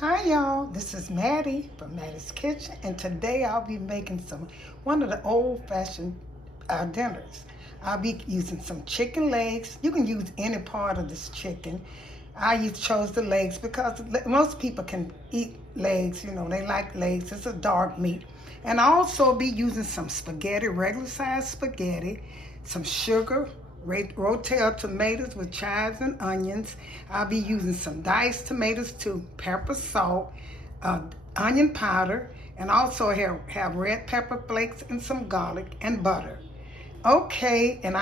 Hi y'all, this is Mattie from Mattie's Kitchen, and today I'll be making one of the old-fashioned dinners. I'll be using some chicken legs. You can use any part of this chicken. chose the legs because most people can eat legs, they like legs. It's a dark meat. And I'll also be using some spaghetti, regular size spaghetti, some sugar, Rotel tomatoes with chives and onions. I'll be using some diced tomatoes too, pepper, salt, onion powder, and also have red pepper flakes and some garlic and butter. Okay, and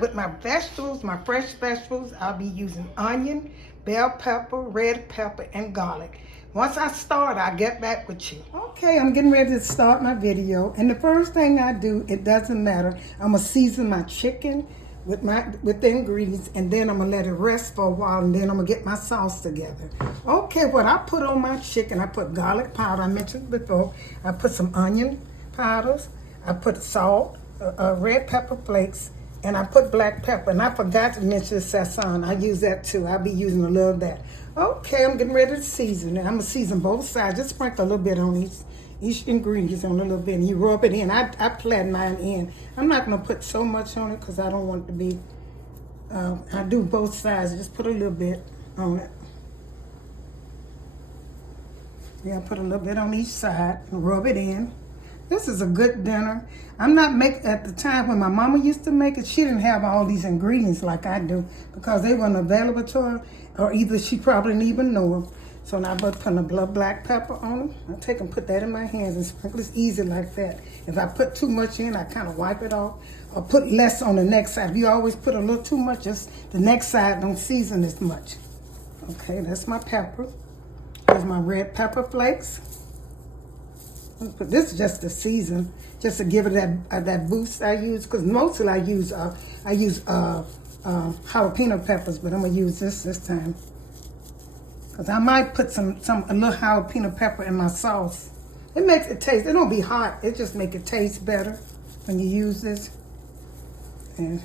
with my vegetables, my fresh vegetables, I'll be using onion, bell pepper, red pepper, and garlic. Once I start, I'll get back with you. Okay, I'm getting ready to start my video. And the first thing I do, it doesn't matter, I'm gonna season my chicken with the ingredients, and then I'm gonna let it rest for a while, and then I'm gonna get my sauce together. Okay, what I put on my chicken, I put garlic powder, I mentioned before. I put some onion powders, I put salt, red pepper flakes, and I put black pepper. And I forgot to mention sazon. I use that too. I'll be using a little of that. Okay, I'm getting ready to season it. I'm gonna season both sides. Just sprinkle a little bit on each ingredient on a little bit, and you rub it in. I flatten mine in. I'm not gonna put so much on it because I don't want it to be. I do both sides. Just put a little bit on it. Yeah, put a little bit on each side and rub it in. This is a good dinner. I'm not making, at the time when my mama used to make it, she didn't have all these ingredients like I do because they weren't available to her, or either she probably didn't even know them. So now I'm putting a black pepper on them. I take and put that in my hands and sprinkle. It's easy like that. If I put too much in, I kind of wipe it off or put less on the next side. If you always put a little too much, just the next side don't season as much. Okay, that's my pepper. Here's my red pepper flakes. But this is just the season, just to give it that boost I use. Because mostly I use jalapeno peppers, but I'm gonna use this time. Because I might put a little jalapeno pepper in my sauce. It makes it taste. It don't be hot. It just make it taste better when you use this. And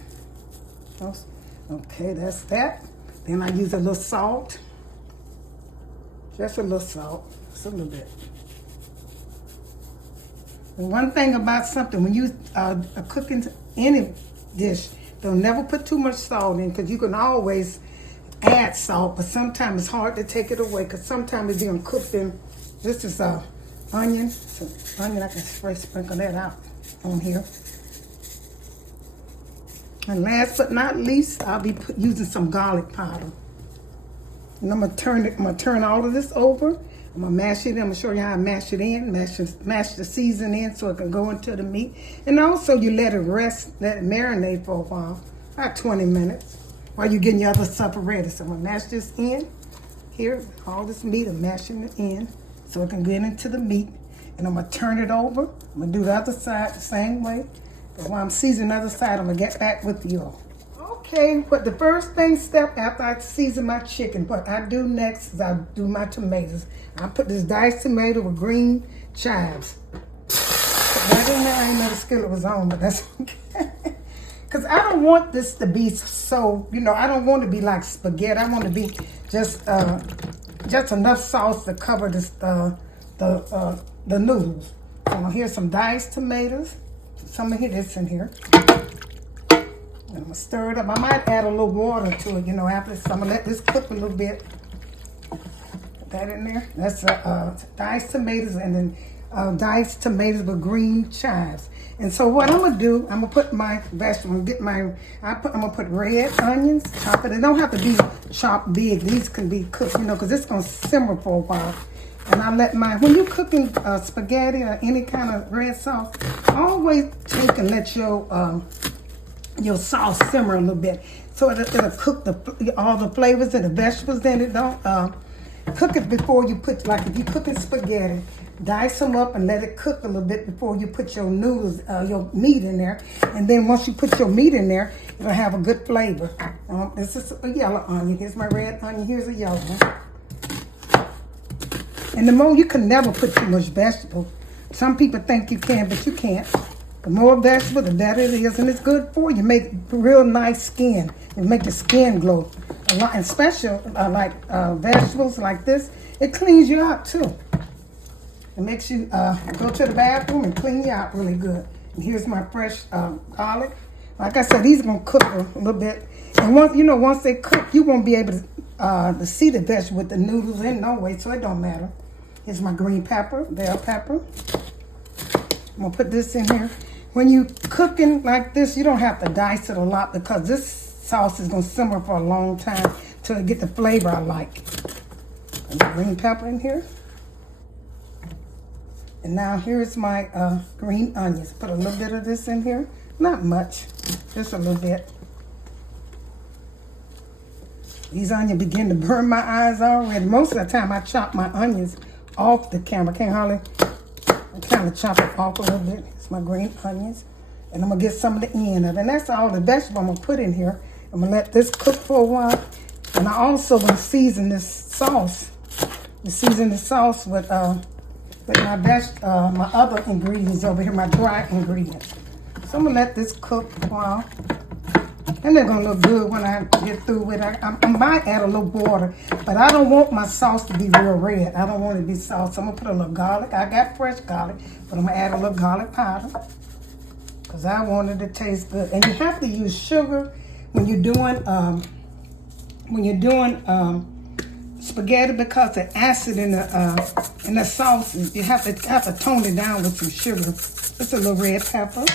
okay, that's that. Then I use a little salt. Just a little salt, just a little bit. And one thing about something, when you are cooking any dish, don't never put too much salt in, because you can always add salt, but sometimes it's hard to take it away, because sometimes it's being cooked in. This is onion. So onion, I can sprinkle that out on here. And last but not least, I'll be using some garlic powder. And I'm gonna turn all of this over. I'm gonna mash it in. I'm gonna show you how I mash it in, mash the season in so it can go into the meat. And also you let it rest, let it marinate for a while, about 20 minutes, while you're getting your other supper ready. So I'm gonna mash this in here, all this meat, I'm mashing it in so it can get into the meat. And I'm gonna turn it over. I'm gonna do the other side the same way. But while I'm seasoning the other side, I'm gonna get back with you all. Okay, but the first step after I season my chicken, what I do next is I do my tomatoes. I put this diced tomato with green chives. Put that in there. I didn't know the skillet was on, but that's okay. Because I don't want this to be so, I don't want to be like spaghetti. I want to be just enough sauce to cover this, the noodles. So here's some diced tomatoes. Some of this in here. And I'm gonna stir it up. I might add a little water to it, after this. So I'm gonna let this cook a little bit. Put that in there. That's diced tomatoes, and then diced tomatoes with green chives. And so what I'm gonna do, I'm gonna put my vegetables, I'm gonna put red onions, chop it. They don't have to be chopped big. These can be cooked, because it's gonna simmer for a while. And I let when you're cooking spaghetti or any kind of red sauce, always take and let your sauce simmer a little bit, so it'll cook all the flavors and the vegetables in it. Don't cook it before you put, like if you're cooking spaghetti, dice them up and let it cook a little bit before you put your noodles, your meat in there. And then once you put your meat in there, it'll have a good flavor. This is a yellow onion. Here's my red onion. Here's a yellow one. And you can never put too much vegetable. Some people think you can, but you can't. The more vegetable, the better it is, and it's good for you. Make real nice skin. It make your skin glow a lot. And special like vegetables like this, It cleans you out too. It makes you go to the bathroom and clean you out really good. And here's my fresh garlic. Like I said, these are gonna cook a little bit. And once they cook, you won't be able to see the vegetable with the noodles in no way, so it don't matter. Here's my green pepper, bell pepper. I'm gonna put this in here. When you cooking like this, you don't have to dice it a lot because this sauce is gonna simmer for a long time till it get the flavor I like. And the green pepper in here. And now here's my green onions. Put a little bit of this in here. Not much, just a little bit. These onions begin to burn my eyes already. Most of the time I chop my onions off the camera. I kind of chop it off a little bit. It's my green onions. And I'm gonna get some of the end of it. And that's all the vegetable I'm gonna put in here. I'm gonna let this cook for a while. And I also gonna season this sauce. Season the sauce with my other ingredients over here, my dry ingredients. So I'm gonna let this cook a while. And they're gonna look good when I get through with it. I might add a little water, but I don't want my sauce to be real red. I don't want it to be sauce. So I'm gonna put a little garlic. I got fresh garlic, but I'm gonna add a little garlic powder because I want it to taste good. And you have to use sugar when you're doing spaghetti because the acid in the sauce, you have to tone it down with some sugar. Just a little red pepper.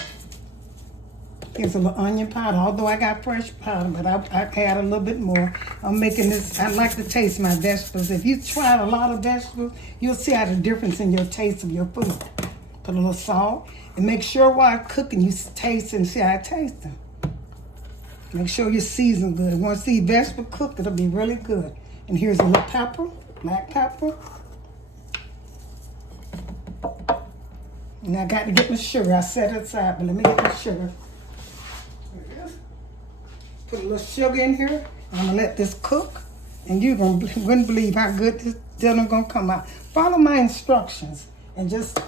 Here's a little onion powder, although I got fresh powder, but I add a little bit more. I'm making this, I like to taste my vegetables. If you try a lot of vegetables, you'll see how the difference in your taste of your food. Put a little salt, and make sure while cooking, you taste and see how it tastes. Make sure you season good. Once the vegetable cooked, it'll be really good. And here's a little pepper, black pepper. And I got to get my sugar. I set it aside, but let me get my sugar. Put a little sugar in here. I'm gonna let this cook, and you wouldn't believe how good this dinner gonna come out. Follow my instructions and just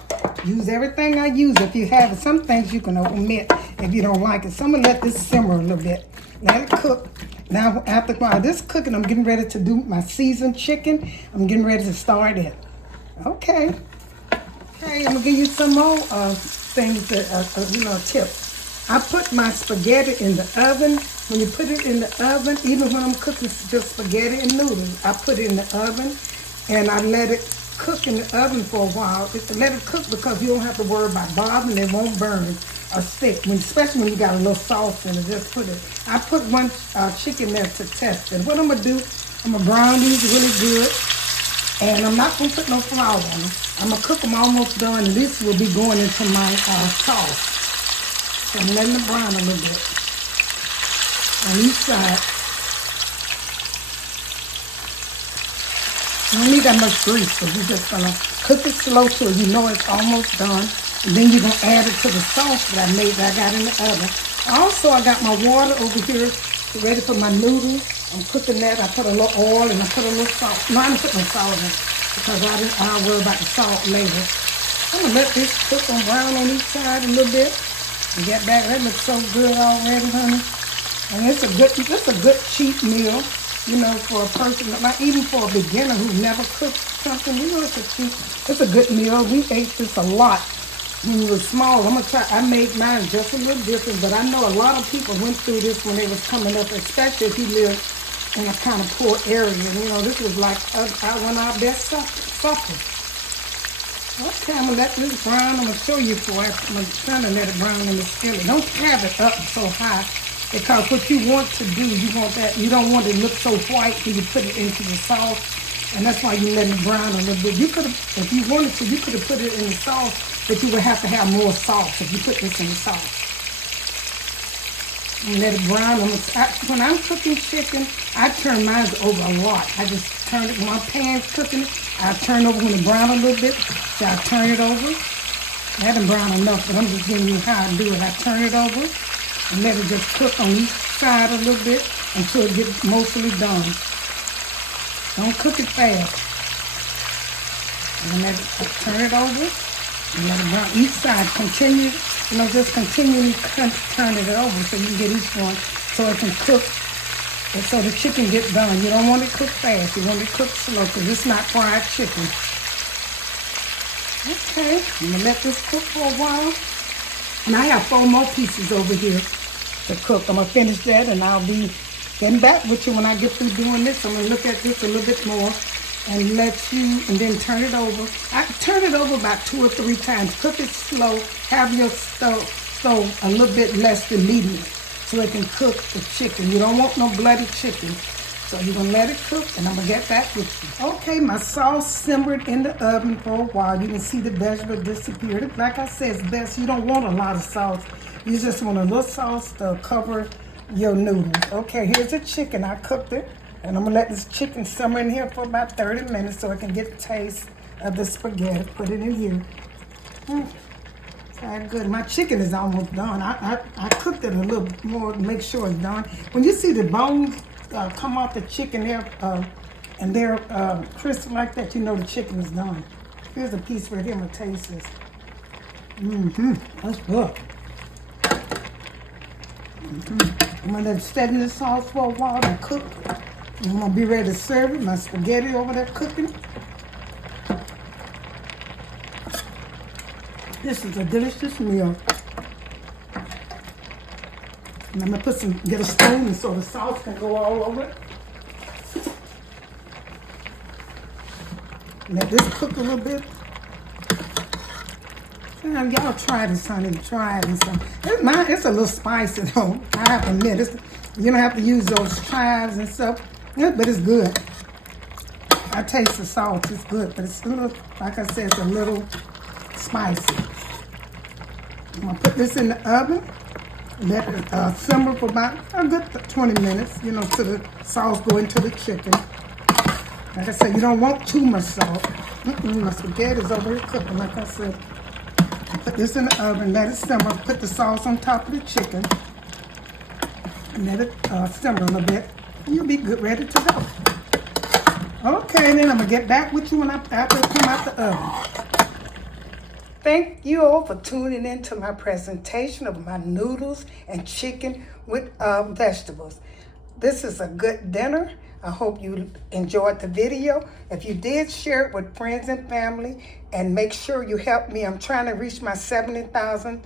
use everything I use. If you have it, some things you can omit if you don't like it. So I'm gonna let this simmer a little bit. Let it cook. Now after while this cooking, I'm getting ready to do my seasoned chicken. I'm getting ready to start it. Okay, I'm gonna give you some more things that tips. I put my spaghetti in the oven. When you put it in the oven, even when I'm cooking just spaghetti and noodles, I put it in the oven and I let it cook in the oven for a while. Let it cook because you don't have to worry about bothering. It won't burn or stick, especially when you got a little sauce in it. Just put it. I put one chicken there to test it. What I'm going to do, I'm going to brown these really good. And I'm not going to put no flour on them. I'm going to cook them almost done. This will be going into my sauce. So I'm letting it brown a little bit on each side. You don't need that much grease, because you're just going to cook it slow till you know it's almost done. And then you're going to add it to the sauce that I got in the oven. Also, I got my water over here ready for my noodles. I'm cooking that. I put a little oil and I put a little salt. No, I didn't put no salt in because I'll worry about the salt later. I'm going to let this cook on brown on each side a little bit. And get back. That looks so good already, honey. And it's a good cheap meal, for a person, like even for a beginner who never cooked something, it's a good meal. We ate this a lot when we were small. I made mine just a little different, but I know a lot of people went through this when they was coming up, especially if you live in a kind of poor area. This was like one of our best suppers. Okay, I'm going to let this brown. I'm going to show you for it. I'm trying to let it brown in the skillet. Don't have it up so high because what you want to do, you don't want it to look so white when you put it into the sauce. And that's why you let it brown a little bit. You could have, if you wanted to, you could have put it in the sauce, but you would have to have more sauce if you put this in the sauce. And let it brown. When I'm cooking chicken, I turn mine over a lot. I just turn it, when my pan's cooking it, I turn over when it brown a little bit. So I turn it over. I haven't browned enough, but I'm just giving you how I do it. I turn it over and let it just cook on each side a little bit until it gets mostly done. Don't cook it fast. And turn it over and let it brown each side. Continue, just continually turn it over so you can get each one so it can cook And so the chicken gets done. You don't want it cooked fast. You want it cooked slow because it's not fried chicken. Okay, I'm gonna let this cook for a while. And I have 4 more pieces over here to cook. I'm gonna finish that and I'll be getting back with you when I get through doing this. I'm gonna look at this a little bit more and and then turn it over. I turn it over about 2 or 3 times. Cook it slow. Have your stove a little bit less than medium so it can cook the chicken. You don't want no bloody chicken. So you're gonna let it cook and I'm gonna get back with you. Okay, my sauce simmered in the oven for a while. You can see the vegetable disappeared. Like I said, it's best, you don't want a lot of sauce. You just want a little sauce to cover your noodles. Okay, here's the chicken. I cooked it. And I'm gonna let this chicken simmer in here for about 30 minutes so I can get the taste of the spaghetti. Put it in here. It's that good. My chicken is almost done. I cooked it a little more to make sure it's done. When you see the bones come off the chicken there and they're crisp like that, you know the chicken is done. Here's a piece right here. I'm gonna taste this. That's good. I'm gonna let it set in the sauce for a while and cook. I'm gonna be ready to serve it. My spaghetti over there cooking. This is a delicious meal. And I'm gonna get a spoon so the sauce can go all over it. Let this cook a little bit. Y'all try this, honey. Try it and stuff. It's a little spicy though. I have to admit, you don't have to use those chives and stuff. Yeah, but it's good. I taste the salt. It's good, but it's a little, like I said, it's a little spicy. I'm gonna put this in the oven. Let it simmer for about a good 20 minutes, you know, till the sauce go into the chicken. Like I said, you don't want too much salt. My spaghetti is over here cooking, like I said. Put this in the oven, let it simmer. Put the sauce on top of the chicken. And let it simmer a little bit. And you'll be good, ready to go. Okay, then I'm gonna get back with you after it come out the oven. Thank you all for tuning in to my presentation of my noodles and chicken with vegetables. This is a good dinner. I hope you enjoyed the video. If you did, share it with friends and family and make sure you help me. I'm trying to reach my 70,000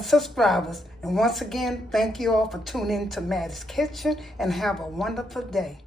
subscribers. And once again, thank you all for tuning in to Mattie's Kitchen and have a wonderful day.